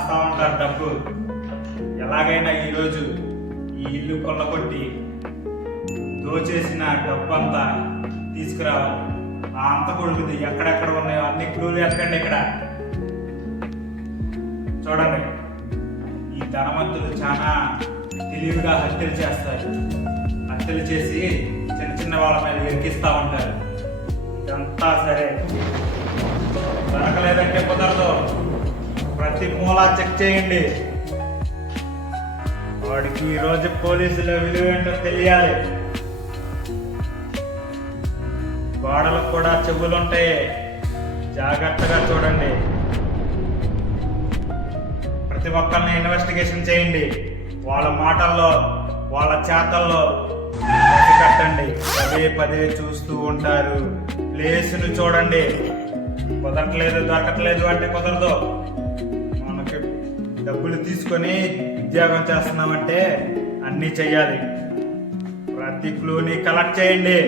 రాస్తా ఉంటారు డబ్బు. ఎలాగైనా ఈరోజు ఈ ఇల్లు కొల్లగొట్టి దోచేసిన డబ్బు అంతా తీసుకురావాలి. ఆ అంత కొడుకుది ఎక్కడెక్కడ ఉన్నాయో అన్ని క్లూలు ఎక్కండి ఇక్కడ. చూడండి. ఈ ధనవంతులు చాలా తెలివిగా హత్యలు చేస్తారు. హత్యలు చేసి చిన్న చిన్న వాళ్ళ మీద ఎరికిస్తూ ఉంటారు. ఇదంతా సరే. దొరకలేదంటే కుదరదు. ప్రతి మూలా చెక్ చేయండి. వాడికి ఈ రోజు పోలీసుల విలువ ఏంటో తెలియాలి. గోడలకు కూడా చెవులుంటాయి. జాగ్రత్తగా చూడండి. ప్రతి ఒక్కరిని ఇన్వెస్టిగేషన్ చేయండి. వాళ్ళ మాటల్లో వాళ్ళ చేతల్లో కట్టండి పదే పదే చూస్తూ ఉంటారు. ప్లేస్ను చూడండి. కుదరట్లేదు దొరకట్లేదు అంటే కుదరదు. డబ్బులు తీసుకొని ఉద్యోగం చేస్తున్నామంటే అన్నీ చెయ్యాలి. ప్రతి క్లూని కలెక్ట్ చేయండి.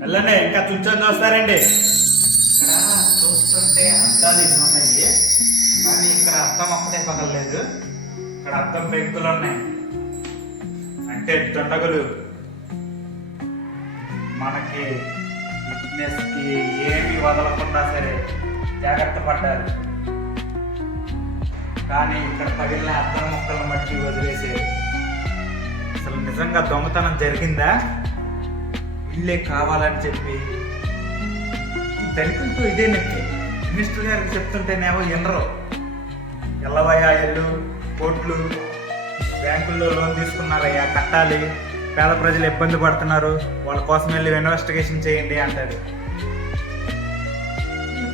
వెళ్ళండి ఇంకా చూచొని చూస్తారండి. ఇక్కడ చూస్తుంటే అద్దాలు ఇన్ని ఉన్నాయి. కానీ ఇక్కడ అద్దం ఒక్కటే పగలలేదు. ఇక్కడ అర్థం పెంకులు ఉన్నాయి. అంటే దొండగలు. మనకి ఫిట్నెస్కి ఏమి వదలకుండా సరే జాగ్రత్త పడ్డారు. కానీ ఇక్కడ పగిలిన అద్దం ముక్కలను మట్టి వదిలేసేది అసలు నిజంగా దొంగతనం జరిగిందా? ఇల్లే కావాలని చెప్పి. ఈ దళితులతో ఇదే నెక్కి మినిస్టర్ గారికి చెప్తుంటేనేమో వినరు. ఎల్లవయ్యా ఇల్లు కోట్లు. బ్యాంకుల్లో లోన్ తీసుకున్నారయ్యా కట్టాలి. పేద ప్రజలు ఇబ్బంది పడుతున్నారు. వాళ్ళ కోసం వెళ్ళి ఇన్వెస్టిగేషన్ చేయండి అంటారు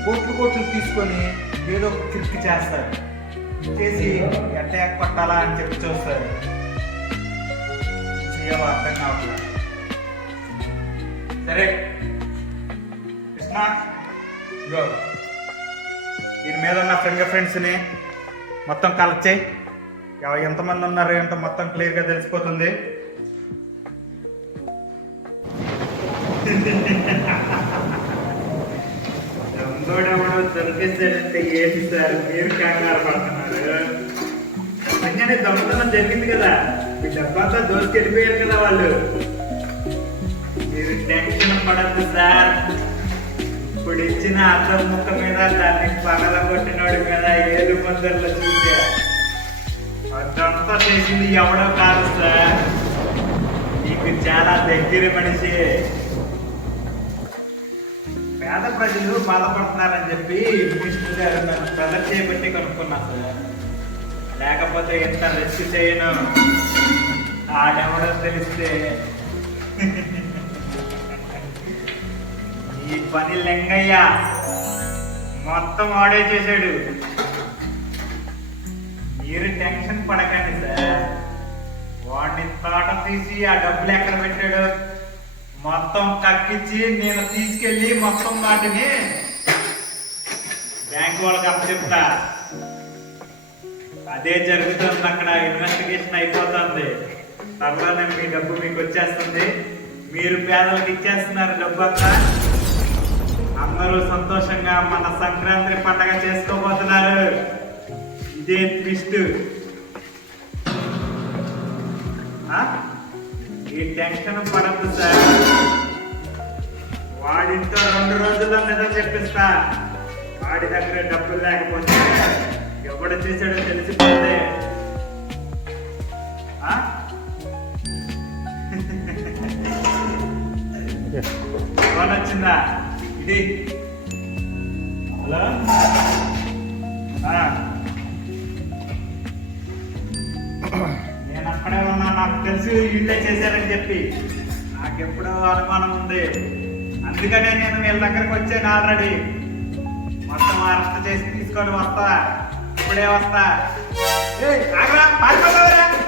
కోట్లు కోట్లు తీసుకొని ఏదో కిరికి చేస్తారు. చేసి అటాక్ కొట్టాలా అని చెప్పి చూస్తారు. చేయాలో అర్థం కావట్లేదు సరే. కృష్ణ గో దీని మీద ఉన్న ఫింగర్ ఫ్రెండ్స్ని మొత్తం కలెక్ట్ చేయి. ఎంతమంది ఉన్నారు ఎంత మొత్తం క్లియర్గా తెలిసిపోతుంది. దొంగోడెవడో దొరికేసాడంటే ఏంటి సార్? మీరు కంగారు నిజంగానే దొంగతనం జరిగింది కదా. మీ డబ్బాతో డబ్బంతా దోసుకెళ్ళిపోయారు కదా వాళ్ళు. మీరు టెన్షన్ పడద్దు సార్. ఇప్పుడు ఇచ్చిన అర్థం ముక్క మీద దాన్ని పగల కొట్టినోడి మీద ఏడు మందర్లు చూసా అదంతా చేసింది ఎవడో కాదు సార్. మీకు చాలా దగ్గర మనిషి. ప్రజలు బాధపడుతున్నారని చెప్పి మినిస్టర్ గారు నన్ను ప్రజర్ చేయబట్టి కనుక్కున్నా సార్. లేకపోతే ఎంత రిస్క్ చేయను? ఆడెవడో తెలిస్తే. ఈ పని లింగయ్య. మొత్తం ఆడే చేశాడు. మీరు టెన్షన్ పడకండి సార్. వాడిని తోట తీసి ఆ డబ్బులు ఎక్కడ పెట్టాడు? మొత్తం కక్కించి నేను తీసుకెళ్ళి మొత్తం వాటిని బ్యాంక్ వాళ్ళకి అప్పచెప్తా. అదే జరుగుతుంది అక్కడ ఇన్వెస్టిగేషన్ అయిపోతుంది. తర్వాత మీ డబ్బు మీకు వచ్చేస్తుంది. మీరు పేదలకు ఇచ్చేస్తున్నారు డబ్బు అంతా. అందరూ సంతోషంగా మన సంక్రాంతి పండగ చేసుకోబోతున్నారు. ఇదే ట్విస్ట్. ఆ? ఈ టెన్షన్ పడద్దు సార్. వాడింతో రెండు రోజుల్లో నిజం చెప్పిస్తా. వాడి దగ్గర డబ్బులు లేకపోతే ఎవడు చేశాడో తెలిసిపోతే. ఆ? ఫోన్ వచ్చిందా? ఇది. హలో? నాకు తెలిసి వీళ్ళే చేశారని చెప్పి. నాకెప్పుడో అనుమానం ఉంది. అందుకనే నేను వీళ్ళ దగ్గరకు వచ్చాను ఆల్రెడీ మొత్తం అరెస్ట్ చేసి తీసుకొని వస్తా. ఇప్పుడే వస్తా. ఏయ్,